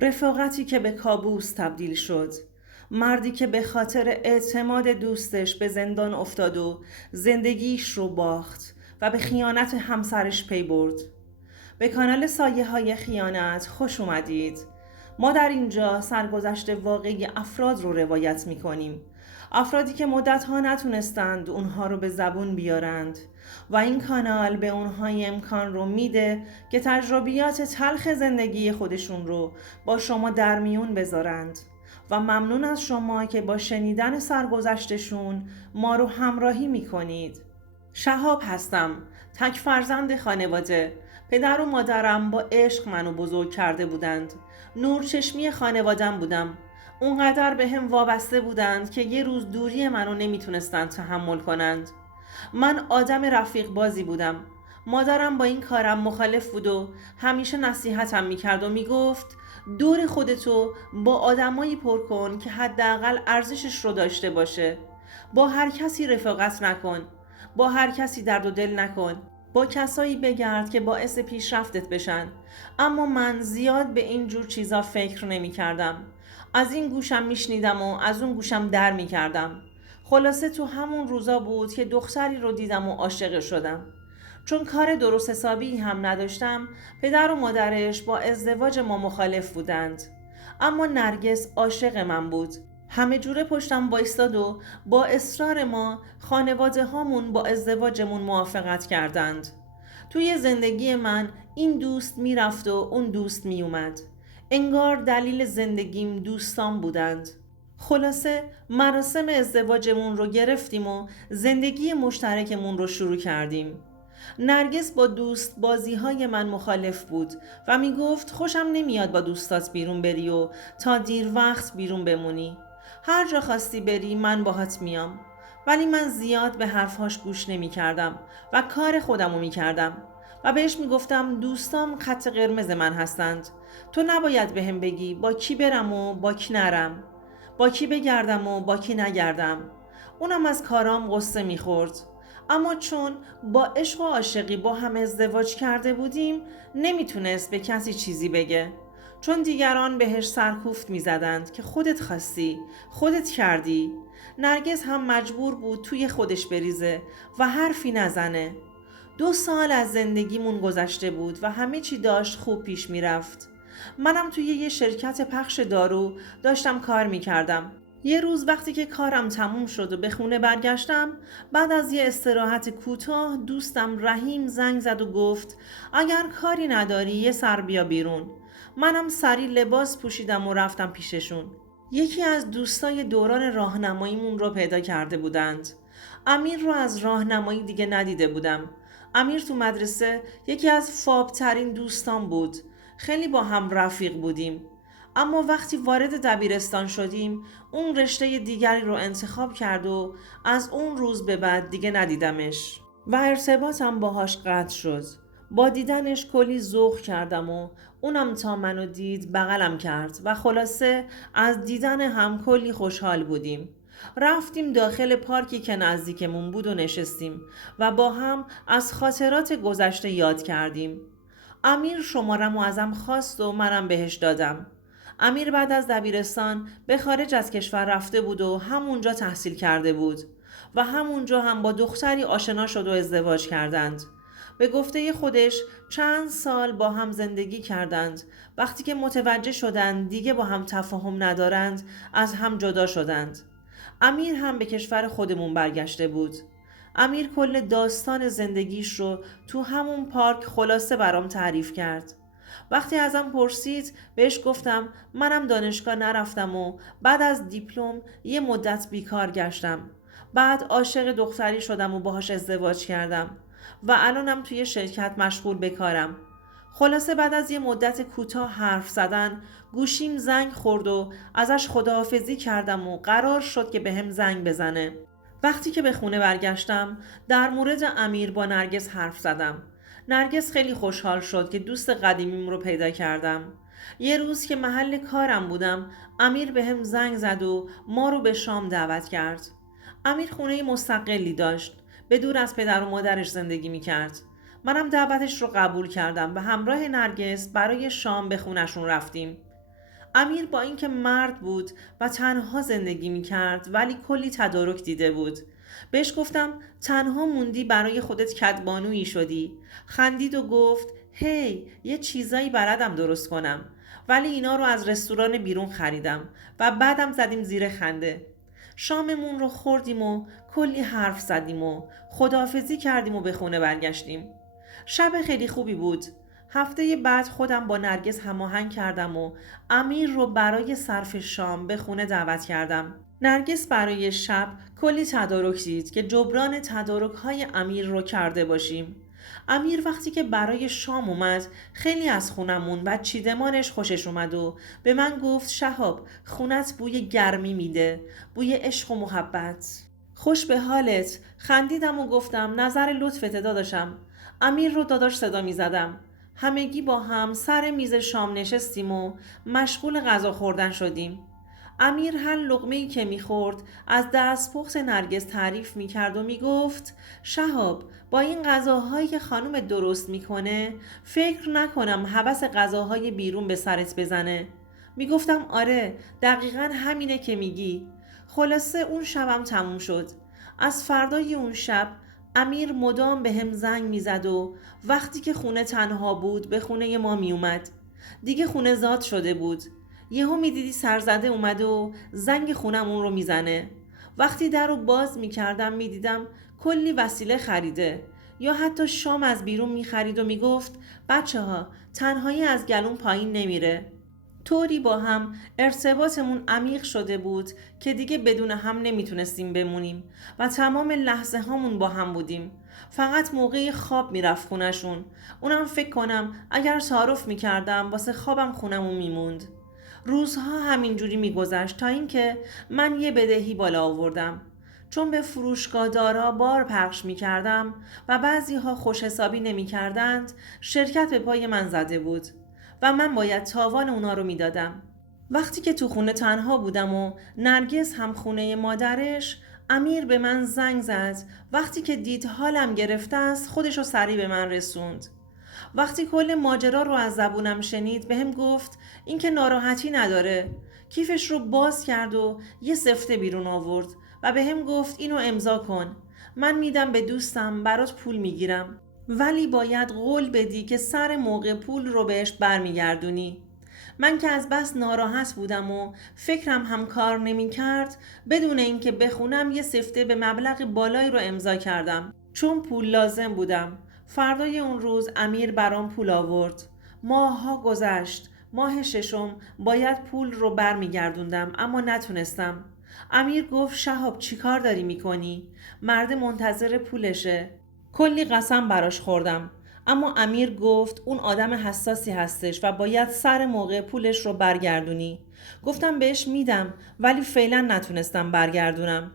رفاقتی که به کابوس تبدیل شد. مردی که به خاطر اعتماد دوستش به زندان افتاد و زندگیش رو باخت و به خیانت همسرش پی برد. به کانال سایه های خیانت خوش اومدید. ما در اینجا سرگذشت واقعی افراد رو روایت می کنیم. افرادی که مدتها نتونستند اونها رو به زبون بیارند و این کانال به اونها امکان رو میده که تجربیات تلخ زندگی خودشون رو با شما در میون بذارند و ممنون از شما که با شنیدن سرگذشتشون ما رو همراهی میکنید. شهاب هستم، تک فرزند خانواده. پدر و مادرم با عشق منو بزرگ کرده بودند. نور چشمی خانوادم بودم. اونقدر به هم وابسته بودند که یه روز دوری منو نمیتونستند تحمل کنند. من آدم رفیق بازی بودم. مادرم با این کارم مخالف بود و همیشه نصیحتم میکرد و میگفت دور خودتو با آدمایی پر کن که حداقل ارزشش رو داشته باشه. با هر کسی رفاقت نکن. با هر کسی درد و دل نکن. با کسایی بگرد که باعث پیشرفتت بشن. اما من زیاد به این جور چیزا فکر نمی کردم. از این گوشم میشنیدم و از اون گوشم در می کردم. خلاصه تو همون روزا بود که دختری رو دیدم و عاشق شدم. چون کار درست حسابی هم نداشتم، پدر و مادرش با ازدواج ما مخالف بودند. اما نرگس عاشق من بود. همه جوره پشتم وایستاد و با اصرار ما خانواده هامون با ازدواجمون موافقت کردند. توی زندگی من این دوست میرفت و اون دوست میومد. انگار دلیل زندگیم دوستان بودند. خلاصه مراسم ازدواجمون رو گرفتیم و زندگی مشترکمون رو شروع کردیم. نرگس با دوست بازی های من مخالف بود و می گفت خوشم نمیاد با دوستات بیرون بری و تا دیر وقت بیرون بمونی. هر جا خواستی بری من باهات میام. ولی من زیاد به حرفهاش گوش نمی کردم و کار خودمو می کردم و بهش می گفتم دوستام خط قرمز من هستند. تو نباید بهم بگی با کی برم و با کی نرم، با کی بگردم و با کی نگردم. اونم از کارام قصه می خورد. اما چون با عشق و عاشقی با هم ازدواج کرده بودیم نمیتونست به کسی چیزی بگه، چون دیگران بهش سرکوفت میزدند که خودت خواستی، خودت کردی. نرگس هم مجبور بود توی خودش بریزه و حرفی نزنه. 2 سال از زندگیمون گذشته بود و همه چی داشت خوب پیش میرفت. منم توی یه شرکت پخش دارو داشتم کار میکردم. یه روز وقتی که کارم تموم شد و به خونه برگشتم، بعد از یه استراحت کوتاه دوستم رحیم زنگ زد و گفت اگر کاری نداری یه سر بیا بیرون. منم سری لباس پوشیدم و رفتم پیششون. یکی از دوستای دوران راهنماییمون رو پیدا کرده بودند. امیر رو از راهنمایی دیگه ندیده بودم. امیر تو مدرسه یکی از فابترین دوستان بود. خیلی با هم رفیق بودیم. اما وقتی وارد دبیرستان شدیم اون رشته دیگری رو انتخاب کرد و از اون روز به بعد دیگه ندیدمش و ارتباطم باهاش قطع شد. با دیدنش کلی ذوق کردم و اونم تا منو دید بغلم کرد و خلاصه از دیدن هم کلی خوشحال بودیم. رفتیم داخل پارکی که نزدیکمون بود و نشستیم و با هم از خاطرات گذشته یاد کردیم. امیر شمارم و ازم خواست و منم بهش دادم. امیر بعد از دبیرستان به خارج از کشور رفته بود و همونجا تحصیل کرده بود و همونجا هم با دختری آشنا شد و ازدواج کردند. به گفته خودش چند سال با هم زندگی کردند. وقتی که متوجه شدند دیگه با هم تفاهم ندارند از هم جدا شدند. امیر هم به کشور خودمون برگشته بود. امیر کل داستان زندگیش رو تو همون پارک خلاصه برام تعریف کرد. وقتی ازم پرسید بهش گفتم منم دانشگاه نرفتم و بعد از دیپلم یه مدت بیکار گشتم. بعد عاشق دختری شدم و باهاش ازدواج کردم و الانم توی شرکت مشغول به کارم. خلاصه بعد از یه مدت کوتاه حرف زدن گوشیم زنگ خورد و ازش خداحافظی کردم و قرار شد که بهم زنگ بزنه. وقتی که به خونه برگشتم در مورد امیر با نرگس حرف زدم. نرگس خیلی خوشحال شد که دوست قدیمیم رو پیدا کردم. یه روز که محل کارم بودم امیر بهم زنگ زد و ما رو به شام دعوت کرد. امیر خونه مستقلی داشت. به دور از پدر و مادرش زندگی می کرد. منم دعوتش رو قبول کردم و همراه نرگس برای شام به خونشون رفتیم. امیر با اینکه مرد بود و تنها زندگی می کرد ولی کلی تدارک دیده بود. بهش گفتم تنها موندی برای خودت کدبانویی شدی. خندید و گفت هی یه چیزایی بلدم درست کنم، ولی اینا رو از رستوران بیرون خریدم و بعدم زدیم زیر خنده. شاممون رو خوردیم و کلی حرف زدیم و خداحافظی کردیم و به خونه برگشتیم. شب خیلی خوبی بود. هفته بعد خودم با نرگس هماهنگ کردم و امیر رو برای صرف شام به خونه دعوت کردم. نرگس برای شب کلی تدارک دید که جبران تدارک‌های امیر رو کرده باشیم. امیر وقتی که برای شام اومد خیلی از خونمون و چیدمانش خوشش اومد و به من گفت شهاب خونت بوی گرمی میده، بوی عشق و محبت. خوش به حالت. خندیدم و گفتم نظر لطفت داداشم. امیر رو داداش صدا می زدم. همگی با هم سر میز شام نشستیم و مشغول غذا خوردن شدیم. امیر هر لقمه‌ای که میخورد از دستپخت نرگس تعریف میکرد و میگفت شهاب با این غذاهایی که خانم درست میکنه فکر نکنم هوس غذاهای بیرون به سرت بزنه. میگفتم آره دقیقاً همینه که میگی. خلاصه اون شبم تموم شد. از فردای اون شب امیر مدام به هم زنگ میزد و وقتی که خونه تنها بود به خونه ما میومد. دیگه خونه زاد شده بود. یهو میدیدی سرزده اومد و زنگ خونمون رو میزنه. وقتی در رو باز میکردم میدیدم کلی وسیله خریده، یا حتی شام از بیرون میخرید و میگفت بچه ها تنهایی از گلون پایین نمیره. طوری با هم ارتباطمون عمیق شده بود که دیگه بدون هم نمیتونستیم بمونیم و تمام لحظه هامون با هم بودیم. فقط موقع خواب میرفت خونشون. اونم فکر کنم اگر تعارف میکردم واسه خوابم خونمون میموند. روزها همینجوری میگذشت تا اینکه من یه بدهی بالا آوردم. چون به فروشگاه دارا بار پخش میکردم و بعضی ها خوش حسابی نمیکردند، شرکت به پای من زده بود و من باید تاوان اونا رو میدادم. وقتی که تو خونه تنها بودم و نرگس هم خونه مادرش، امیر به من زنگ زد. وقتی که دید حالم گرفته است خودشو سریع به من رسوند. وقتی کل ماجرا رو از زبونم شنید بهم گفت این که ناراحتی نداره. کیفش رو باز کرد و یه سفته بیرون آورد و بهم گفت اینو امضا کن. من میدم به دوستم برات پول میگیرم، ولی باید قول بدی که سر موقع پول رو بهش برمیگردونی. من که از بس ناراحت بودم و فکرم هم کار نمی کرد، بدون اینکه بخونم یه سفته به مبلغ بالایی رو امضا کردم چون پول لازم بودم. فردای اون روز امیر برام پول آورد. ماه‌ها گذشت. ماه ششم باید پول رو برمیگردوندم اما نتونستم. امیر گفت شهاب چی کار داری میکنی؟ مرد منتظر پولشه. کلی قسم براش خوردم، اما امیر گفت اون آدم حساسی هستش و باید سر موقع پولش رو برگردونی. گفتم بهش میدم ولی فعلا نتونستم برگردونم.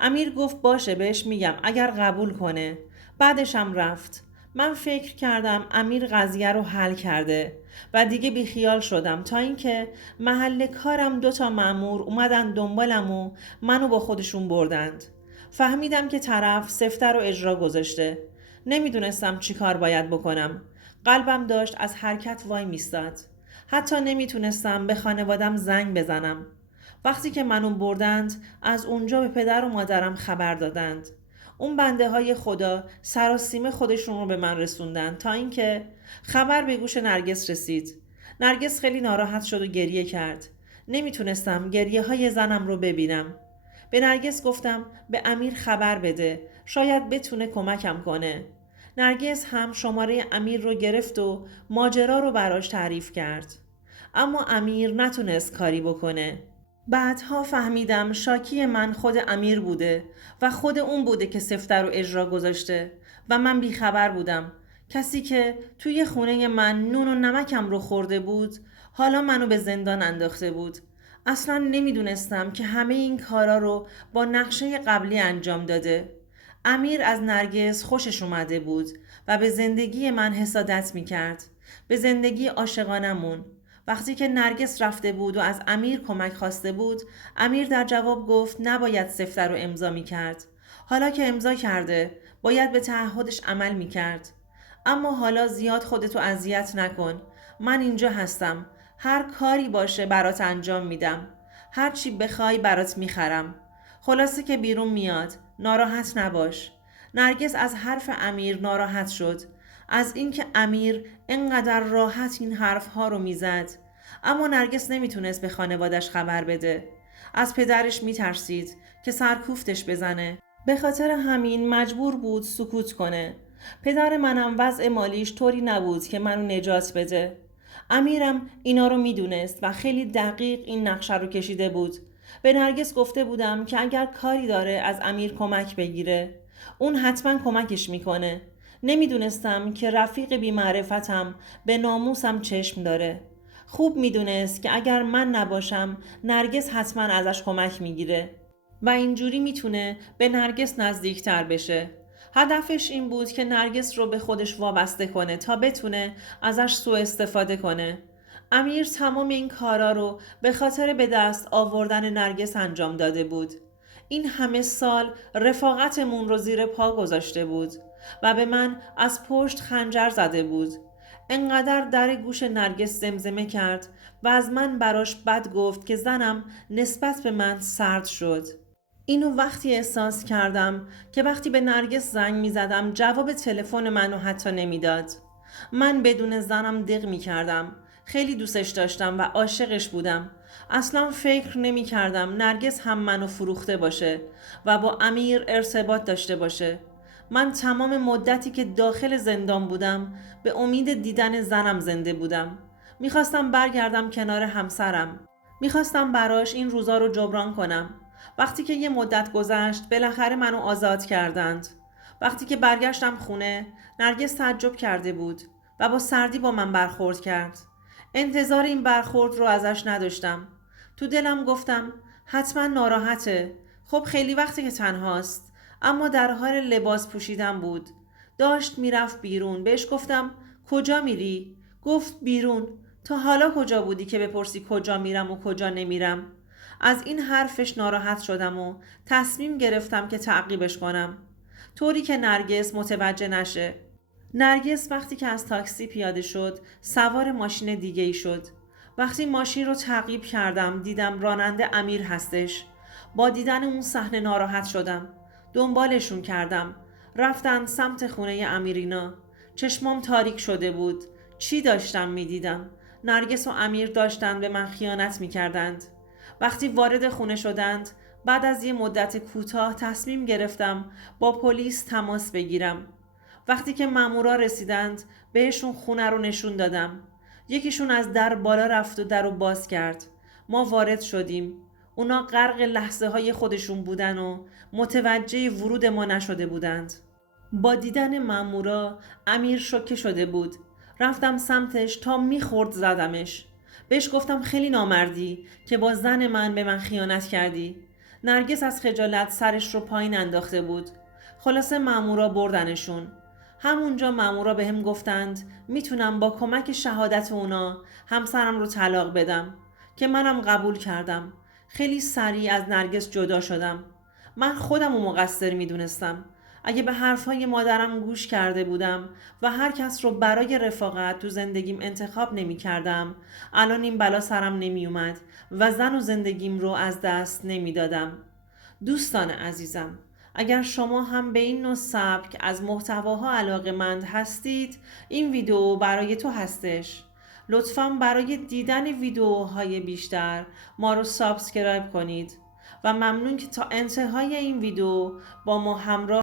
امیر گفت باشه بهش میگم اگر قبول کنه. بعدشم رفت. من فکر کردم امیر قضیه رو حل کرده و دیگه بیخیال شدم تا اینکه محل کارم 2 مأمور اومدن دنبالم و منو با خودشون بردند. فهمیدم که طرف سفته رو اجرا گذاشته. نمیدونستم چی کار باید بکنم. قلبم داشت از حرکت وای میستاد. حتی نمیتونستم به خانوادم زنگ بزنم. وقتی که منو بردند از اونجا به پدر و مادرم خبر دادند. اون بنده های خدا سراسیمه خودشون رو به من رسوندن تا اینکه خبر به گوش نرگس رسید. نرگس خیلی ناراحت شد و گریه کرد. نمیتونستم گریه های زنم رو ببینم. به نرگس گفتم به امیر خبر بده، شاید بتونه کمکم کنه. نرگس هم شماره امیر رو گرفت و ماجرا رو براش تعریف کرد. اما امیر نتونست کاری بکنه. بعدها فهمیدم شاکی من خود امیر بوده و خود اون بوده که سفته رو اجرا گذاشته و من بیخبر بودم. کسی که توی خونه من نون و نمکم رو خورده بود حالا منو به زندان انداخته بود. اصلا نمیدونستم که همه این کارا رو با نقشه قبلی انجام داده. امیر از نرگس خوشش اومده بود و به زندگی من حسادت میکرد، به زندگی عاشقانمون. وقتی که نرگس رفته بود و از امیر کمک خواسته بود، امیر در جواب گفت نباید سفته رو امضا میکرد. حالا که امضا کرده باید به تعهدش عمل میکرد. اما حالا زیاد خودتو اذیت نکن. من اینجا هستم. هر کاری باشه برات انجام میدم. هر چی بخوای برات میخرم. خلاصه که بیرون میاد. ناراحت نباش. نرگس از حرف امیر ناراحت شد. از اینکه امیر انقدر راحت این حرفها رو میزد. اما نرگس نمیتونست به خانوادش خبر بده. از پدرش میترسید که سرکوفتش بزنه. به خاطر همین مجبور بود سکوت کنه. پدر منم وضع مالیش طوری نبود که منو نجات بده. امیرم اینا رو میدونست و خیلی دقیق این نقشه رو کشیده بود. به نرگس گفته بودم که اگر کاری داره از امیر کمک بگیره. اون حتما کمکش میکنه. نمیدونستم که رفیق بی‌معرفتم به ناموسم چشم داره. خوب میدونست که اگر من نباشم نرگس حتما ازش کمک میگیره و اینجوری میتونه به نرگس نزدیکتر بشه. هدفش این بود که نرگس رو به خودش وابسته کنه تا بتونه ازش سوء استفاده کنه. امیر تمام این کارا رو به خاطر به دست آوردن نرگس انجام داده بود. این همه سال رفاقتمون رو زیر پا گذاشته بود و به من از پشت خنجر زده بود. انقدر در گوش نرگس زمزمه کرد و از من براش بد گفت که زنم نسبت به من سرد شد. اینو وقتی احساس کردم که وقتی به نرگس زنگ می زدم جواب تلفن منو حتی نمیداد. من بدون زنم دق می کردم. خیلی دوستش داشتم و عاشقش بودم. اصلا فکر نمی کردم نرگس هم منو فروخته باشه و با امیر ارتباط داشته باشه. من تمام مدتی که داخل زندان بودم به امید دیدن زنم زنده بودم. میخواستم برگردم کنار همسرم. میخواستم براش این روزا رو جبران کنم. وقتی که یه مدت گذشت بالاخره منو آزاد کردند. وقتی که برگشتم خونه نرگس تعجب کرده بود و با سردی با من برخورد کرد. انتظار این برخورد رو ازش نداشتم. تو دلم گفتم حتما ناراحته. خب خیلی وقتی که تنهاست. اما در حال لباس پوشیدن بود. داشت میرفت بیرون. بهش گفتم کجا میری؟ گفت بیرون. تا حالا کجا بودی که بپرسی کجا میرم و کجا نمیرم؟ از این حرفش ناراحت شدم و تصمیم گرفتم که تعقیبش کنم. طوری که نرگس متوجه نشه. نرگس وقتی که از تاکسی پیاده شد سوار ماشین دیگه ای شد. وقتی ماشین رو تعقیب کردم دیدم راننده امیر هستش. با دیدن اون صحنه ناراحت شدم. دنبالشون کردم. رفتن سمت خونه امیرینا. چشمام تاریک شده بود. چی داشتم میدیدم؟ نرگس و امیر داشتن به من خیانت میکردند. وقتی وارد خونه شدند بعد از یه مدت کوتاه تصمیم گرفتم با پلیس تماس بگیرم. وقتی که مامورا رسیدند بهشون خونه رو نشون دادم. یکیشون از در بالا رفت و در رو باز کرد. ما وارد شدیم. اونا غرق لحظه های خودشون بودن و متوجه ورود ما نشده بودند. با دیدن مامورا امیر شوکه شده بود. رفتم سمتش تا میخورد زدمش. بهش گفتم خیلی نامردی که با زن من به من خیانت کردی. نرگس از خجالت سرش رو پایین انداخته بود. خلاصه مامورا بردنشون. همونجا مامورا بهم گفتند میتونم با کمک شهادت اونا همسرم رو طلاق بدم که منم قبول کردم. خیلی سریع از نرگس جدا شدم. من خودم رو مقصر میدونستم. اگه به حرفهای مادرم گوش کرده بودم و هر کس رو برای رفاقت تو زندگیم انتخاب نمی کردم الان این بلا سرم نمی اومد و زن و زندگیم رو از دست نمی دادم. دوستان عزیزم، اگر شما هم به این نوع سبک از محتواها علاقه‌مند هستید این ویدیو برای تو هستش. لطفاً برای دیدن ویدیوهای بیشتر ما رو سابسکرایب کنید و ممنون که تا انتهای این ویدیو با ما همراه